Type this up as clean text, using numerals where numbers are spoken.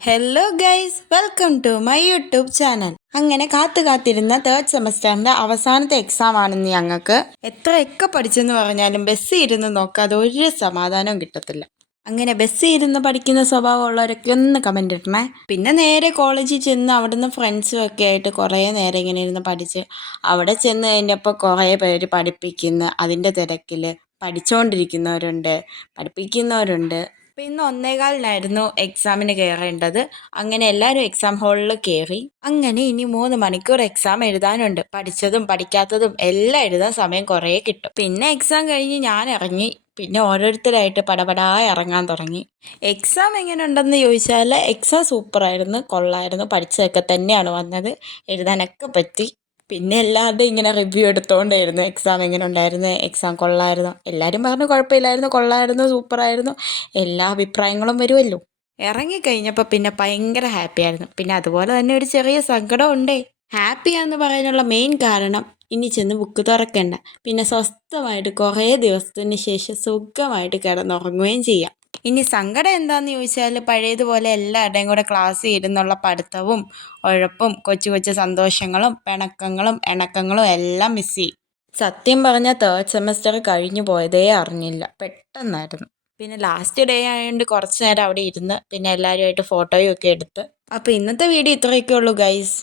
Hello guys, welcome to my YouTube channel. അങ്ങനെ കാത്തിരുന്ന third സെമസ്റ്ററിന്റെ അവസാനത്തെ എക്സാം ആണെന്ന് ഞങ്ങൾക്ക്. എത്രയൊക്കെ പഠിച്ചെന്ന് പറഞ്ഞാലും ബസ്സിൽ ഇരുന്ന് നോക്കാതെ ഒരു സമാധാനവും കിട്ടത്തില്ല. അങ്ങനെ ബസ്സിൽ ഇരുന്ന് പഠിക്കുന്ന സ്വഭാവമുള്ളവരൊക്കെ ഒന്ന് കമന്റ് ഇടണേ. പിന്നെ നേരെ കോളേജിൽ ചെന്ന് അവിടുന്ന് ഫ്രണ്ട്സും ഒക്കെ ആയിട്ട് കുറേ നേരം ഇങ്ങനെ ഇരുന്ന് പഠിച്ച് അവിടെ ചെന്ന് കഴിഞ്ഞപ്പോൾ കുറേ പേര് പഠിപ്പിക്കുന്ന അതിൻ്റെ തിരക്കിൽ പഠിച്ചുകൊണ്ടിരിക്കുന്നവരുണ്ട്, പഠിപ്പിക്കുന്നവരുണ്ട്. അപ്പോൾ ഇന്ന് 1:15 എക്സാമിന് കയറേണ്ടത്. അങ്ങനെ എല്ലാവരും എക്സാം ഹാളിൽ കയറി. അങ്ങനെ ഇനി 3 മണിക്കൂർ എക്സാം എഴുതാനുണ്ട്. പഠിച്ചതും പഠിക്കാത്തതും എല്ലാം എഴുതാൻ സമയം കുറേ കിട്ടും. പിന്നെ എക്സാം കഴിഞ്ഞ് ഞാൻ ഇറങ്ങി. പിന്നെ ഓരോരുത്തരായിട്ട് പടപടാ ഇറങ്ങാൻ തുടങ്ങി. എക്സാം എങ്ങനെ ഉണ്ടെന്ന് ചോദിച്ചാൽ എക്സാം സൂപ്പറായിരുന്നു, കൊള്ളായിരുന്നു. പഠിച്ചതൊക്കെ തന്നെയാണ് വന്നത്, എഴുതാനൊക്കെ പറ്റി. പിന്നെ എല്ലാവരുടെയും ഇങ്ങനെ റിവ്യൂ എടുത്തുകൊണ്ടായിരുന്നു. എക്സാം എങ്ങനെ ഉണ്ടായിരുന്നു, എക്സാം കൊള്ളായിരുന്നു. എല്ലാവരും പറഞ്ഞു കുഴപ്പമില്ലായിരുന്നു, കൊള്ളായിരുന്നു, സൂപ്പറായിരുന്നു. എല്ലാ അഭിപ്രായങ്ങളും വരുമല്ലോ. ഇറങ്ങിക്കഴിഞ്ഞപ്പോൾ പിന്നെ ഭയങ്കര ഹാപ്പിയായിരുന്നു. പിന്നെ അതുപോലെ തന്നെ ഒരു ചെറിയ സങ്കടം ഉണ്ടേ. ഹാപ്പിയാന്ന് പറയാനുള്ള മെയിൻ കാരണം ഇനി ചെന്ന് ബുക്ക് തുറക്കണ്ട, പിന്നെ സ്വസ്ഥമായിട്ട് കുറേ ദിവസത്തിന് ശേഷം സുഖമായിട്ട് കിടന്നുറങ്ങുകയും ചെയ്യാം. ഇനി സങ്കടം എന്താണെന്ന് ചോദിച്ചാൽ പഴയതുപോലെ എല്ലാവരുടെയും കൂടെ ക്ലാസ്സിൽ ഇരുന്നുള്ള പഠിത്തവും ഉഴപ്പും കൊച്ചു കൊച്ചു സന്തോഷങ്ങളും പിണക്കങ്ങളും ഇണക്കങ്ങളും എല്ലാം മിസ് ചെയ്യും. സത്യം പറഞ്ഞാൽ തേർഡ് സെമസ്റ്റർ കഴിഞ്ഞു പോയതേ അറിഞ്ഞില്ല, പെട്ടെന്നായിരുന്നു. പിന്നെ ലാസ്റ്റ് ഡേ ആയതുകൊണ്ട് കുറച്ച് നേരം അവിടെ ഇരുന്ന് പിന്നെ എല്ലാവരുമായിട്ട് ഫോട്ടോയും ഒക്കെ എടുത്ത്. അപ്പോൾ ഇന്നത്തെ വീഡിയോ ഇത്രയൊക്കെ ഉള്ളൂ ഗൈസ്.